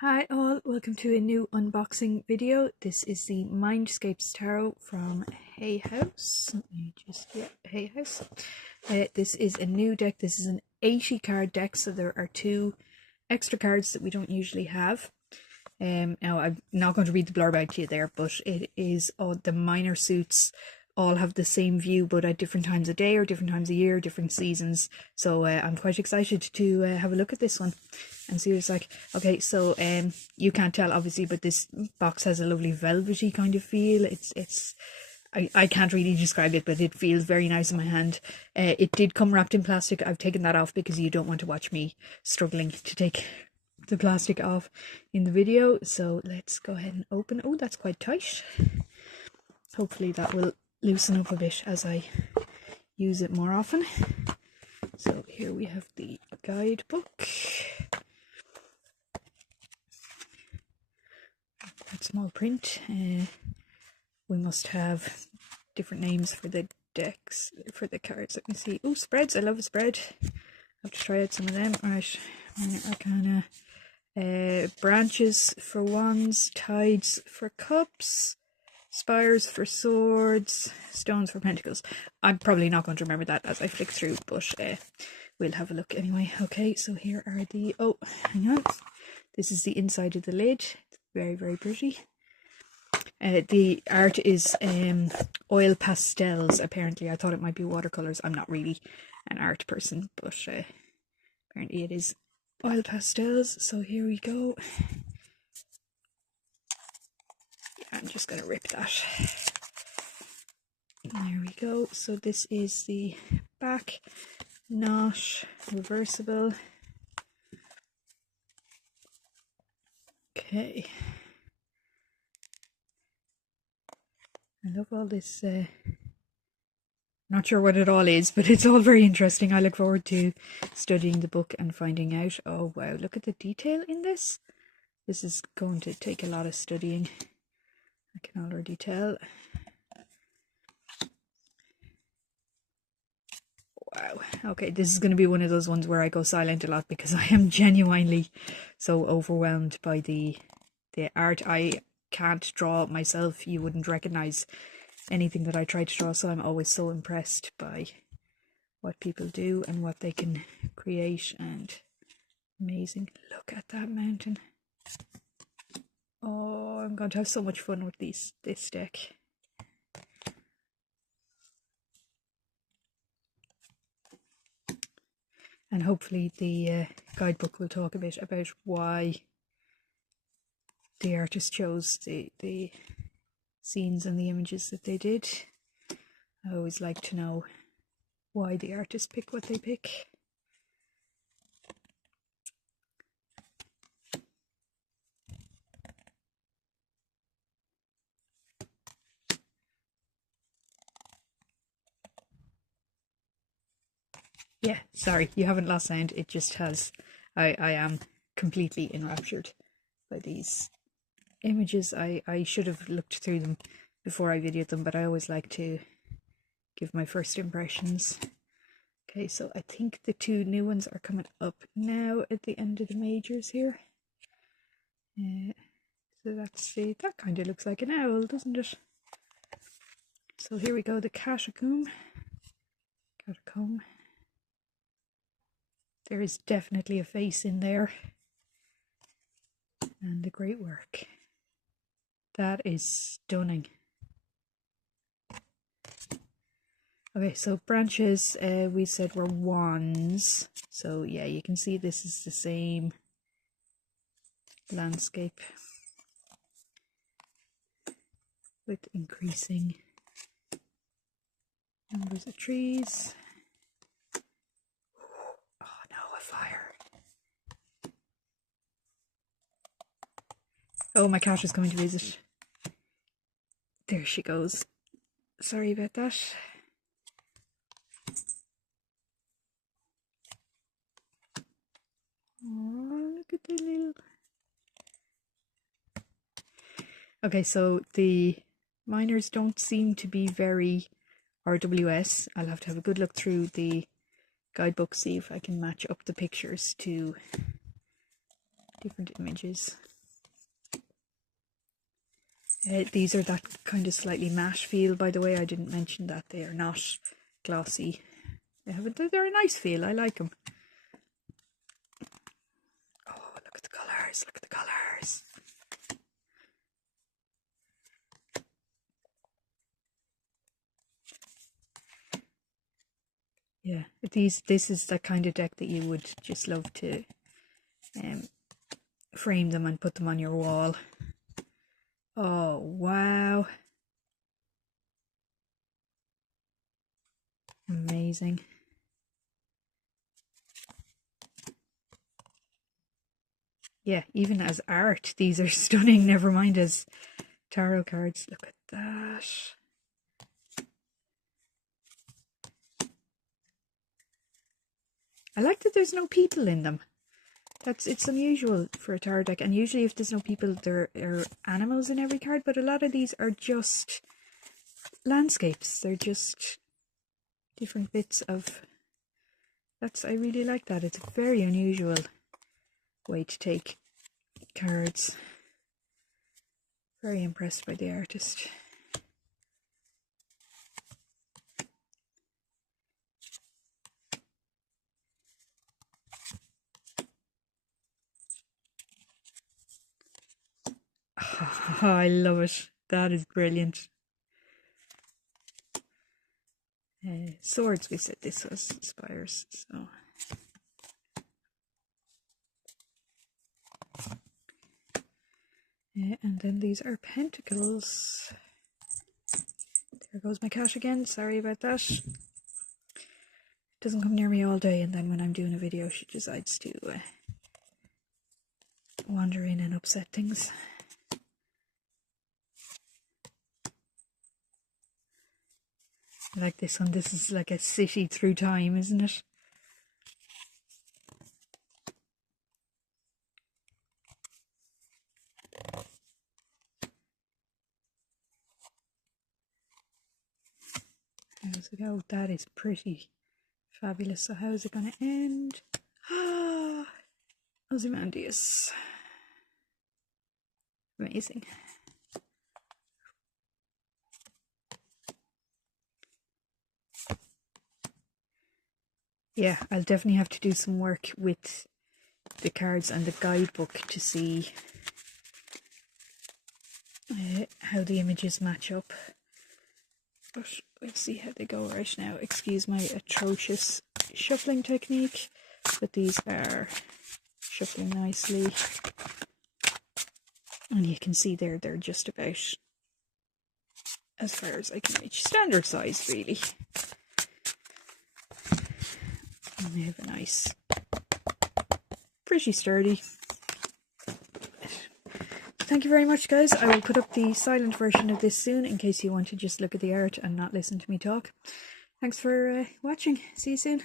Hi all, welcome to a new unboxing video. This is the Mindscapes Tarot from Hay House. Hay House. This is a new deck. This is an 80 card deck, so there are 2 extra cards that we don't usually have. Now I'm not going to read the blurb out to you there, but it is the minor suits all have the same view, but at different times of day or different times of year, different seasons. So I'm quite excited to have a look at this one and see what it's like. Okay, so you can't tell obviously, but this box has a lovely velvety kind of feel. I can't really describe it, but it feels very nice in my hand. It did come wrapped in plastic. I've taken that off because you don't want to watch me struggling to take the plastic off in the video. So let's go ahead and open. Oh, that's quite tight. Hopefully that will loosen up a bit as I use it more often. So here we have the guidebook. That small print. We must have different names for the decks, for the cards. Let me see. Oh, spreads. I love a spread. I have to try out some of them. Alright. Arcana. Branches for wands. Tides for cups. Spires for swords, stones for pentacles. I'm probably not going to remember that as I flick through, but we'll have a look anyway. Okay, so here are the... Oh, hang on. This is the inside of the lid. It's very, very pretty. The art is oil pastels, apparently. I thought it might be watercolours. I'm not really an art person, but apparently it is oil pastels. So here we go. I'm just going to rip that. There we go. So this is the back, not reversible. Okay. I love all this. Not sure what it all is, but it's all very interesting. I look forward to studying the book and finding out. Oh wow, look at the detail in this. This is going to take a lot of studying. I can already tell. Wow. Okay, this is going to be one of those ones where I go silent a lot because I am genuinely so overwhelmed by the art. I can't draw myself. You wouldn't recognize anything that I try to draw, so I'm always so impressed by what people do and what they can create. And amazing. Look at that mountain. Oh, I'm going to have so much fun with this deck. And hopefully the guidebook will talk a bit about why the artist chose the scenes and the images that they did. I always like to know why the artists pick what they pick. Yeah, sorry, you haven't lost sound. It just has. I am completely enraptured by these images. I should have looked through them before I videoed them, but I always like to give my first impressions. Okay, so I think the 2 new ones are coming up now at the end of the majors here. So that kind of looks like an owl, doesn't it? So here we go, the catacomb. There is definitely a face in there. And the great work. That is stunning. Okay, so branches, we said were wands. So yeah, you can see this is the same landscape with increasing numbers of trees. Oh no, a fire. Oh, my cat is coming to visit. There she goes. Sorry about that. Oh, look at the little... Okay, so the minors don't seem to be very RWS. I'll have to have a good look through the guidebook, see if I can match up the pictures to different images. These are that kind of slightly matte feel, by the way. I didn't mention that they are not glossy. They're a nice feel. I like them. Oh, look at the colours. Look at the colours. Yeah, this is the kind of deck that you would just love to frame them and put them on your wall. Oh, wow. Amazing. Yeah, even as art, these are stunning, never mind as tarot cards. Look at that. I like that there's no people in them. It's unusual for a tarot deck, and usually if there's no people, there are animals in every card, but a lot of these are just landscapes. They're just different bits of... I really like that. It's a very unusual way to take cards. Very impressed by the artist. Oh, I love it. That is brilliant. Swords, we said this was spires, so... and then these are pentacles. There goes my cat again, sorry about that. It doesn't come near me all day, and then when I'm doing a video she decides to wander in and upset things. I like this one. This is like a city through time, isn't it? How's it go? That is pretty fabulous. So how is it going to end? Ozymandias. Amazing. Yeah, I'll definitely have to do some work with the cards and the guidebook to see how the images match up. But we'll see how they go right now. Excuse my atrocious shuffling technique, but these are shuffling nicely. And you can see they're just about as far as I can reach. Standard size, really. And they have a nice, pretty sturdy. Thank you very much, guys. I will put up the silent version of this soon in case you want to just look at the art and not listen to me talk. Thanks for watching. See you soon.